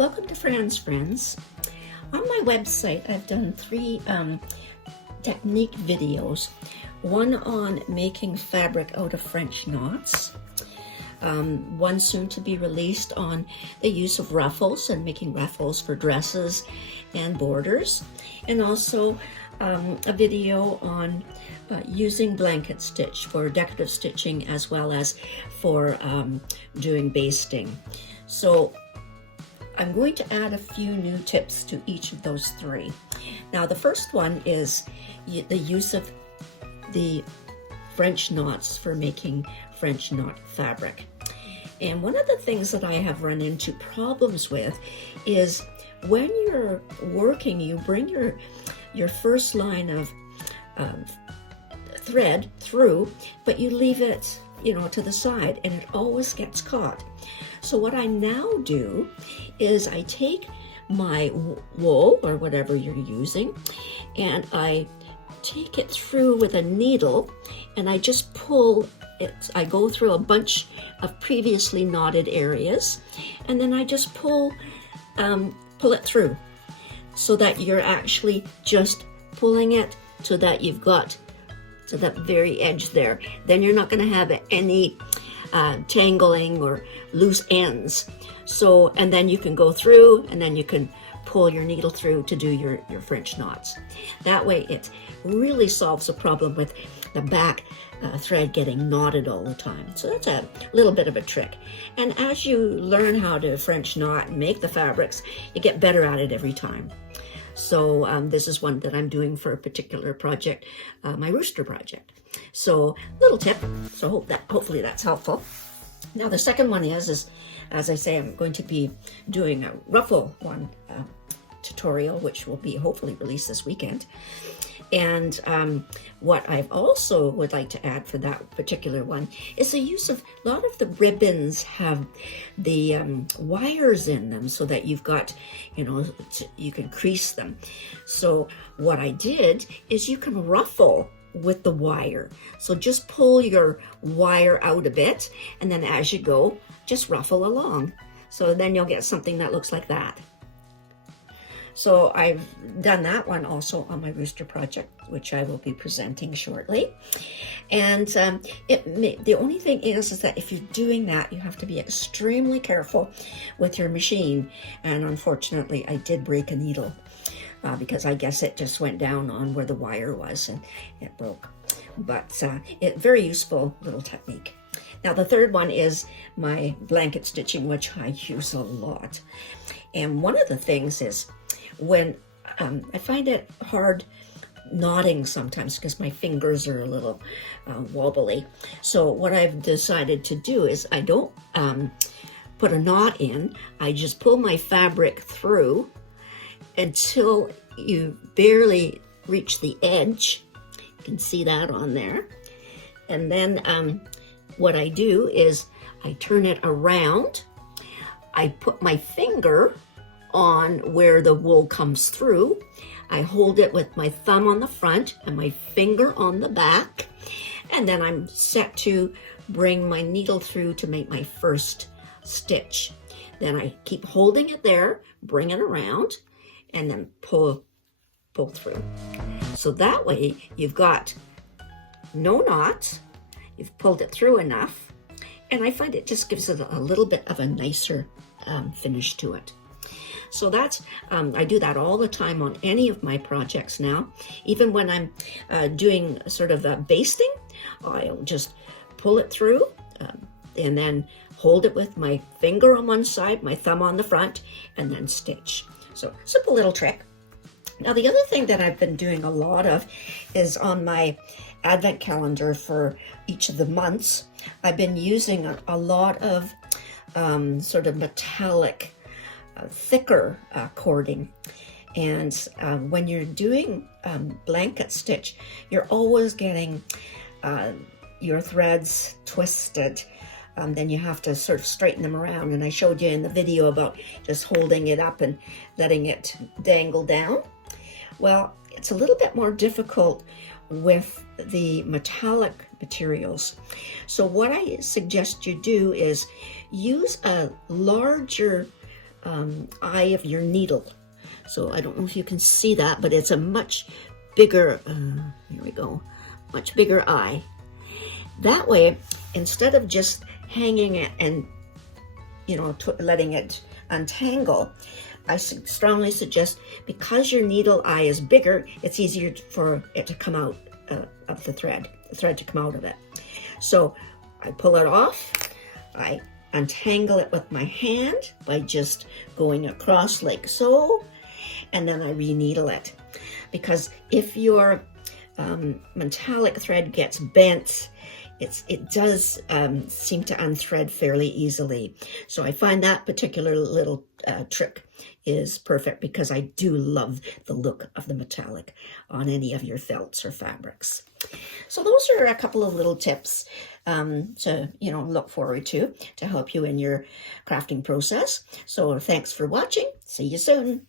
Welcome to Fran's Friends. On my website, I've done three technique videos. One on making fabric out of French knots. One soon to be released on the use of ruffles and making ruffles for dresses and borders. And also a video on using blanket stitch for decorative stitching as well as for doing basting. So I'm going to add a few new tips to each of those three. Now the first one is the use of the French knots for making French knot fabric. And one of the things that I have run into problems with is when you're working, you bring your first line of thread through, but you leave it, to the side, and it always gets caught. So what I now do is I take my wool or whatever you're using, and I take it through with a needle, and I just pull it. I go through a bunch of previously knotted areas, and then I just pull it through so that you're actually just pulling it so that you've got to that very edge there. Then you're not going to have any tangling or loose ends. So, and then you can go through, and then you can pull your needle through to do your French knots. That way it really solves the problem with the back thread getting knotted all the time. So that's a little bit of a trick. And as you learn how to French knot and make the fabrics, you get better at it every time. So this is one that I'm doing for a particular project, my rooster project. So little tip, so hopefully that's helpful. Now the second one is, as I say, I'm going to be doing a ruffle one tutorial, which will be hopefully released this weekend. And what I've also would like to add for that particular one is the use of, a lot of the ribbons have the wires in them so that you've got, you can crease them. So what I did is you can ruffle with the wire. So just pull your wire out a bit, and then as you go, just ruffle along. So then you'll get something that looks like that. So I've done that one also on my rooster project, which I will be presenting shortly. And the only thing is that if you're doing that, you have to be extremely careful with your machine. And unfortunately, I did break a needle because I guess it just went down on where the wire was and it broke. But very useful little technique. Now the third one is my blanket stitching, which I use a lot. And one of the things is, when I find it hard knotting sometimes because my fingers are a little wobbly. So what I've decided to do is I don't put a knot in. I just pull my fabric through until you barely reach the edge. You can see that on there. And then what I do is I turn it around. I put my finger on where the wool comes through. I hold it with my thumb on the front and my finger on the back, and then I'm set to bring my needle through to make my first stitch. Then I keep holding it there, bring it around, and then pull through. So that way you've got no knots, you've pulled it through enough, and I find it just gives it a little bit of a nicer finish to it. So that's, I do that all the time on any of my projects now. Even when I'm doing sort of basting, I'll just pull it through and then hold it with my finger on one side, my thumb on the front, and then stitch. So simple little trick. Now the other thing that I've been doing a lot of is on my advent calendar for each of the months, I've been using a lot of sort of metallic thicker cording. And when you're doing blanket stitch, you're always getting your threads twisted. Then you have to sort of straighten them around. And I showed you in the video about just holding it up and letting it dangle down. Well, it's a little bit more difficult with the metallic materials. So what I suggest you do is use a larger eye of your needle. So I don't know if you can see that, but it's a much bigger, here we go, much bigger eye. That way, instead of just hanging it and, letting it untangle, I strongly suggest, because your needle eye is bigger, it's easier for it to come out of the thread to come out of it. So I pull it off, I untangle it with my hand by just going across like so, and then I re-needle it. Because if your metallic thread gets bent, it does seem to unthread fairly easily. So I find that particular little trick is perfect, because I do love the look of the metallic on any of your felts or fabrics. So those are a couple of little tips to look forward to help you in your crafting process. So thanks for watching. See you soon.